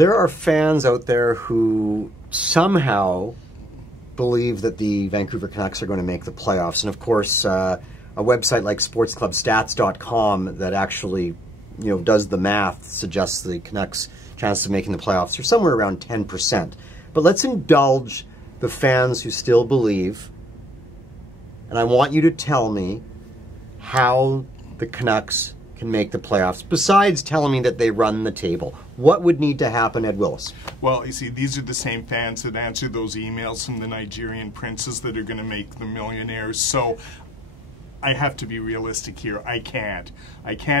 There are fans out there who somehow believe that the Vancouver Canucks are going to make the playoffs. And of course, a website like sportsclubstats.com that actually, does the math suggests the Canucks' chances of making the playoffs are somewhere around 10%. But let's indulge the fans who still believe, and I want you to tell me how the Canucks can make the playoffs, besides telling me that they run the table. What would need to happen, Ed Willis? Well, you see, these are the same fans that answered those emails from the Nigerian princes that are going to make the millionaires. So I have to be realistic here. I can't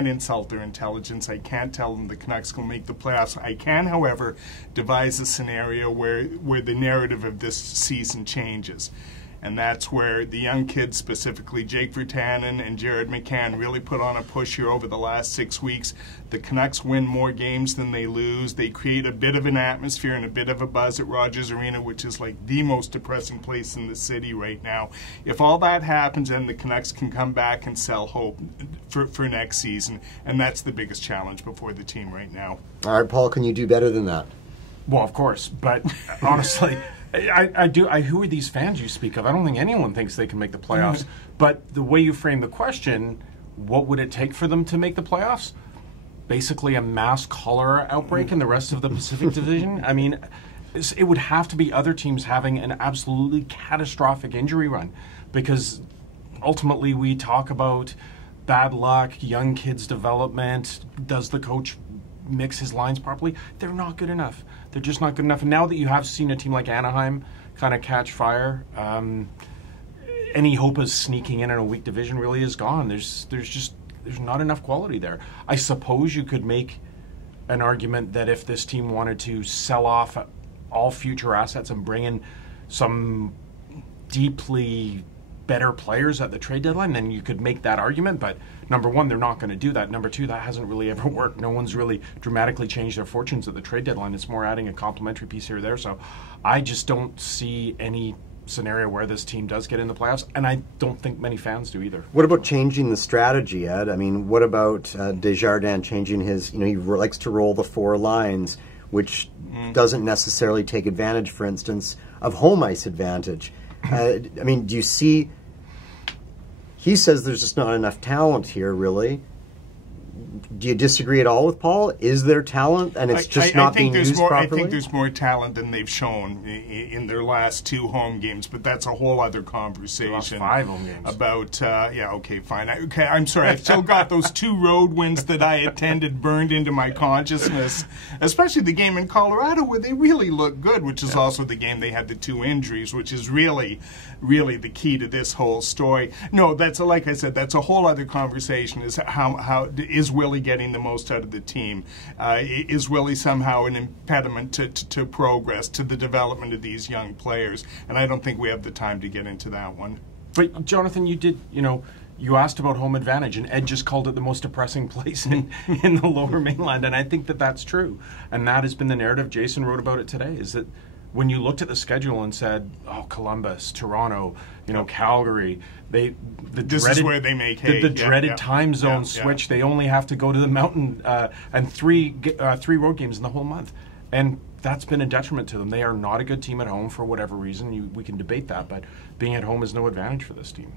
insult their intelligence. I can't tell them the Canucks will make the playoffs. I can, however, devise a scenario where the narrative of this season changes. And that's where the young kids, specifically Jake Virtanen and Jared McCann, really put on a push here over the last 6 weeks. The Canucks win more games than they lose. They create a bit of an atmosphere and a bit of a buzz at Rogers Arena, which is like the most depressing place in the city right now. If all that happens, then the Canucks can come back and sell hope for next season. And that's the biggest challenge before the team right now. All right, Paul, can you do better than that? Well, of course, but honestly, I do. Who are these fans you speak of? I don't think anyone thinks they can make the playoffs. But the way you frame the question, what would it take for them to make the playoffs? Basically, a mass cholera outbreak in the rest of the Pacific Division. I mean, it would have to be other teams having an absolutely catastrophic injury run, because ultimately we talk about bad luck, young kids' development. Does the coach mix his lines properly? They're not good enough. They're just not good enough. And now that you have seen a team like Anaheim kind of catch fire, any hope of sneaking in a weak division really is gone. There's not enough quality there. I suppose you could make an argument that if this team wanted to sell off all future assets and bring in some deeply better players at the trade deadline, then you could make that argument. But number one, they're not going to do that. Number two, that hasn't really ever worked. No one's really dramatically changed their fortunes at the trade deadline. It's more adding a complementary piece here or there. So I just don't see any scenario where this team does get in the playoffs, and I don't think many fans do either. What about changing the strategy, Ed? I mean, what about Desjardins changing his, he likes to roll the four lines, which doesn't necessarily take advantage, for instance, of home ice advantage. I mean, do you see... He says there's just not enough talent here, really. Do you disagree at all with Paul? Is there talent, and it's just not being used properly? I think there's more talent than they've shown in their last 2 home games, but that's a whole other conversation. Lost 5 home games. About, okay, fine. I'm sorry. I've still got those 2 road wins that I attended burned into my consciousness, especially the game in Colorado where they really looked good, which is also the game they had the 2 injuries, which is really the key to this whole story. No, like I said, that's a whole other conversation, is how is Willie getting the most out of the team? Is Willie somehow an impediment to progress, to the development of these young players? And I don't think we have the time to get into that one. But Jonathan, you did, you asked about home advantage, and Ed just called it the most depressing place in the Lower Mainland, and I think that that's true. And that has been the narrative. Jason wrote about it today, is that when you looked at the schedule and said, oh, Columbus, Toronto, Calgary, this is where they make hay. The dreaded time zone switch. They only have to go to the mountain and three road games in the whole month. And that's been a detriment to them. They are not a good team at home for whatever reason. We can debate that, but being at home is no advantage for this team.